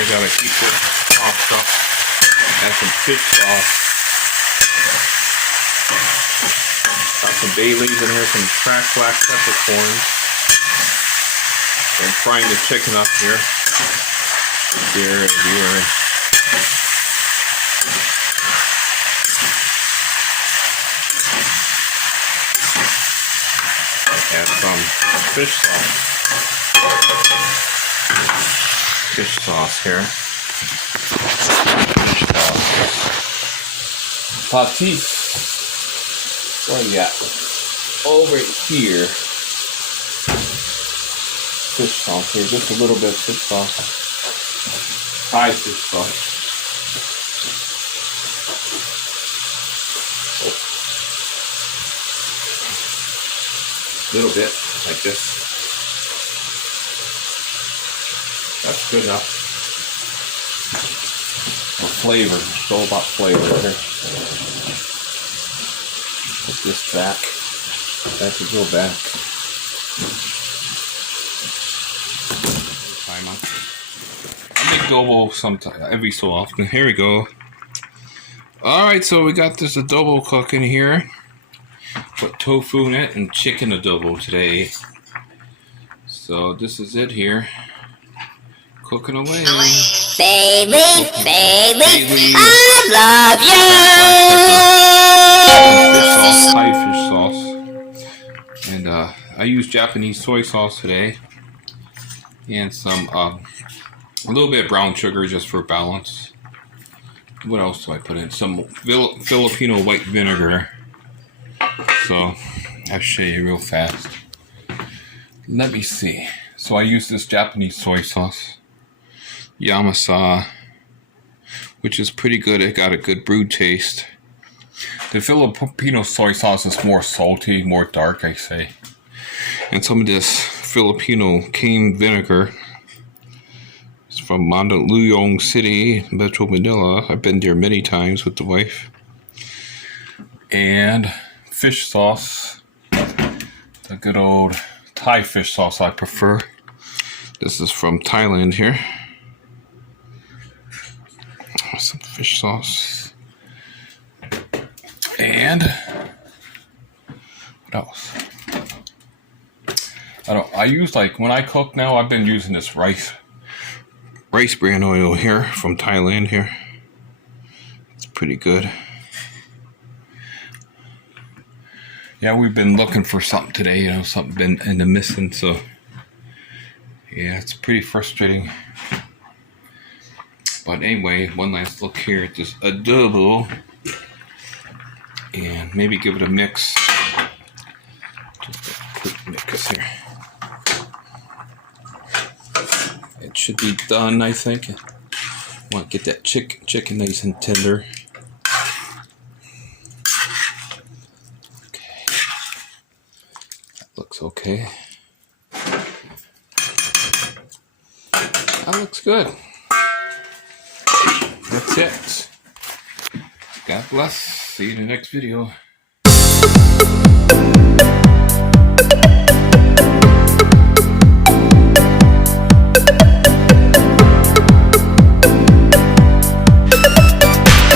here. Gotta keep it topped up. Add some fish sauce. Got some bay leaves in here, some cracked black peppercorns. I'm frying the chicken up here. Here and here. Add some fish sauce. Fish sauce here. Fish sauce. Patis. What do you got? Over here. Fish sauce here. Just a little bit of fish sauce. Thai fish sauce. Little bit, like this. That's good enough. Flavor, it's all about flavor here. Put this back. That could go back. I make adobo sometime, every so often. Here we go. Alright, so we got this adobo cooking here. Put tofu in it and chicken adobo today. So this is it here. Cooking away. Baby, I love you. Thai fish sauce. And I use Japanese soy sauce today. And some, a little bit of brown sugar just for balance. What else do I put in? Some Filipino white vinegar. So, I'll show you real fast. Let me see. So I use this Japanese soy sauce. Yamasa. Which is pretty good. It got a good brewed taste. The Filipino soy sauce is more salty, more dark, I say. And some of this Filipino cane vinegar. It's from Mandaluyong City, Metro Manila. I've been there many times with the wife. And fish sauce, the good old Thai fish sauce I prefer. This is from Thailand here. Some fish sauce. And what else? I use, like, when I cook now, I've been using this rice bran oil here from Thailand here. It's pretty good. Yeah, we've been looking for something today, you know, something been in the missing, so yeah, it's pretty frustrating. But anyway, one last look here at this adobo, and maybe give it a mix. Just a quick mix here. It should be done, I think. I want to get that chicken nice and tender. Looks okay. That looks good. That's it. God bless. See you in the next video.